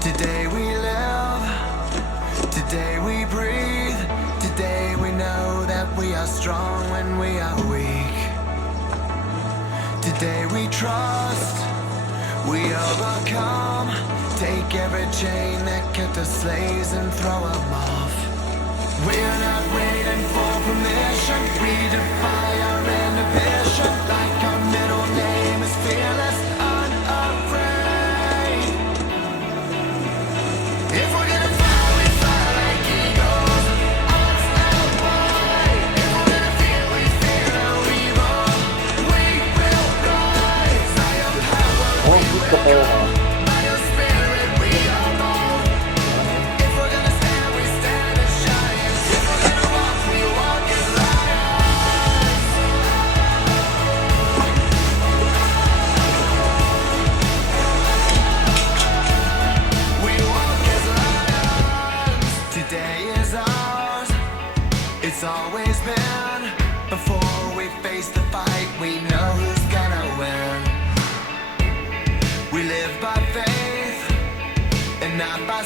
Today we live, today we breathe, today we know that we are strong when we are weak. Today we trust, we overcome, take every chain that kept us slaves and throw them off. We're not waiting for permission, we defy our inhibition, like our middle name is fearless, unafraid. If we're gonna fly, we fly like eagles, arms out wide. If we're gonna fear, we fear no evil. We will rise, by your power we will go, by your spirit we are born. If we're gonna stand, we stand as giants. If we're gonna walk, we walk as lions. We walk as lions. Today is ours, it's always been. Before we face the fight, we know who's gonna win. We live by faith and not by